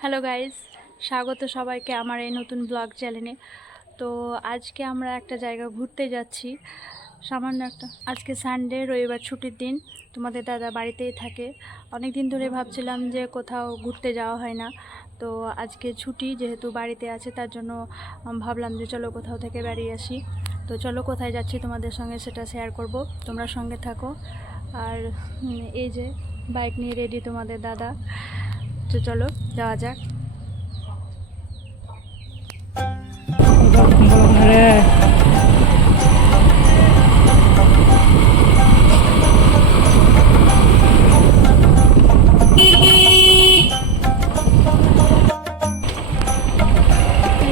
Hello guys স্বাগত সবাইকে আমার এই নতুন ব্লগ চ্যানেলে তো আজকে আমরা একটা জায়গা ঘুরতে যাচ্ছি। সামান্য একটা। আজকে সানডে রবিবার ছুটির দিন। তোমাদের দাদা বাড়িতেই থাকে। অনেক দিন ধরে ভাবছিলাম যে কোথাও ঘুরতে যাওয়া হয় না। তো আজকে ছুটি যেহেতু বাড়িতে আছে, তার জন্য ভাবলাম যে চলো কোথাও থেকে বেরিয়ে আসি। তো চলো কোথায় যাচ্ছি তোমাদের সঙ্গে সেটা শেয়ার করব। তোমরা সঙ্গে থাকো। আর এই যে বাইক নিয়ে রেডি তোমাদের দাদা। তো চলো, যাওয়া যাক।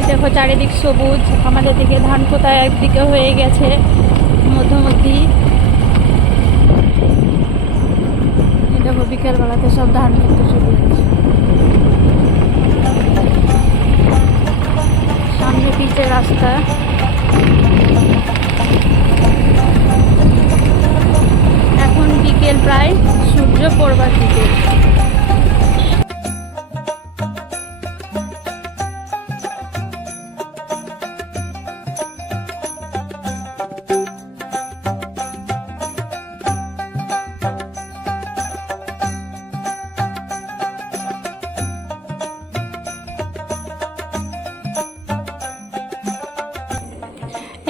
দেখো চারিদিক সবুজ, আমাদের দিকে ধান পোতা একদিকে হয়ে গেছে মধ্যমধ্যি। দেখো বিকেলবেলাতে সব ধান খেতে শুরু হয়েছে সামনে পিচের রাস্তা। এখন বিকেল প্রায় সূর্য পড়বার দিকে।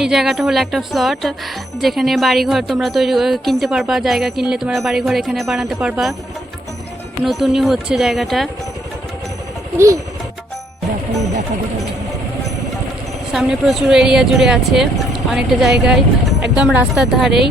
এই জায়গাটা হলো একটা স্লট যেখানে বাড়িঘর তোমরা তৈরি কিনতে পারবা, জায়গা কিনলে তোমরা বাড়িঘর এখানে বানাতে পারবা। নতুনই হচ্ছে জায়গাটা। সামনে প্রচুর এরিয়া জুড়ে আছে, অনেকটা জায়গায়, একদম রাস্তার ধারেই।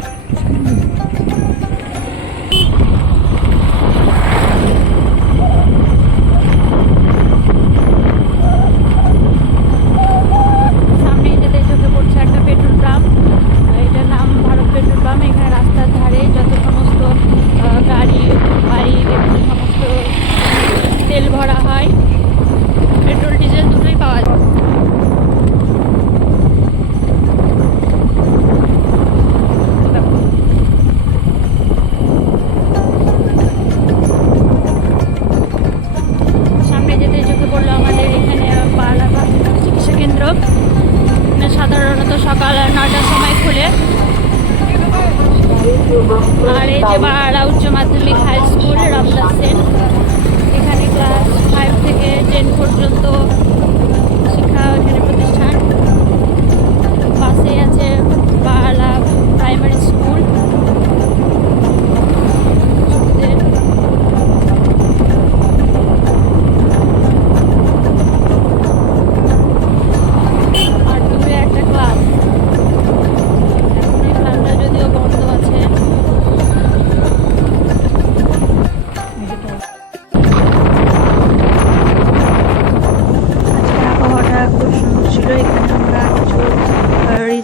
আর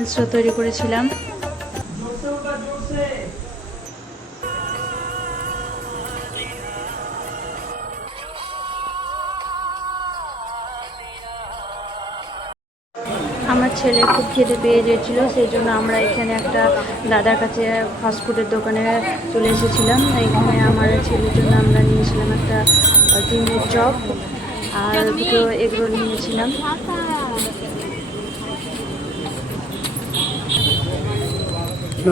রিলসও তৈরি করেছিলাম। আমার ছেলে খুব খেতে পেয়ে গিয়েছিল, সেই জন্য আমরা এখানে একটা দাদার কাছে ফাস্টফুডের দোকানে চলে এসেছিলাম। এখানে আমার ছেলের জন্য আমরা নিয়েছিলাম একটা ডিমের চপ আর দুটো এগরোল নিয়েছিলাম। আমার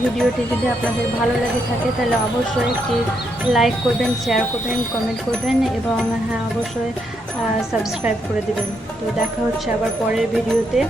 ভিডিওটি যদি আপনাদের ভালো লাগে থাকে, তাহলে অবশ্যই একটি লাইক করবেন শেয়ার করবেন কমেন্ট করবেন এবং হ্যাঁ অবশ্যই সাবস্ক্রাইব করে দেবেন। তো দেখা হচ্ছে আবার পরের ভিডিওতে।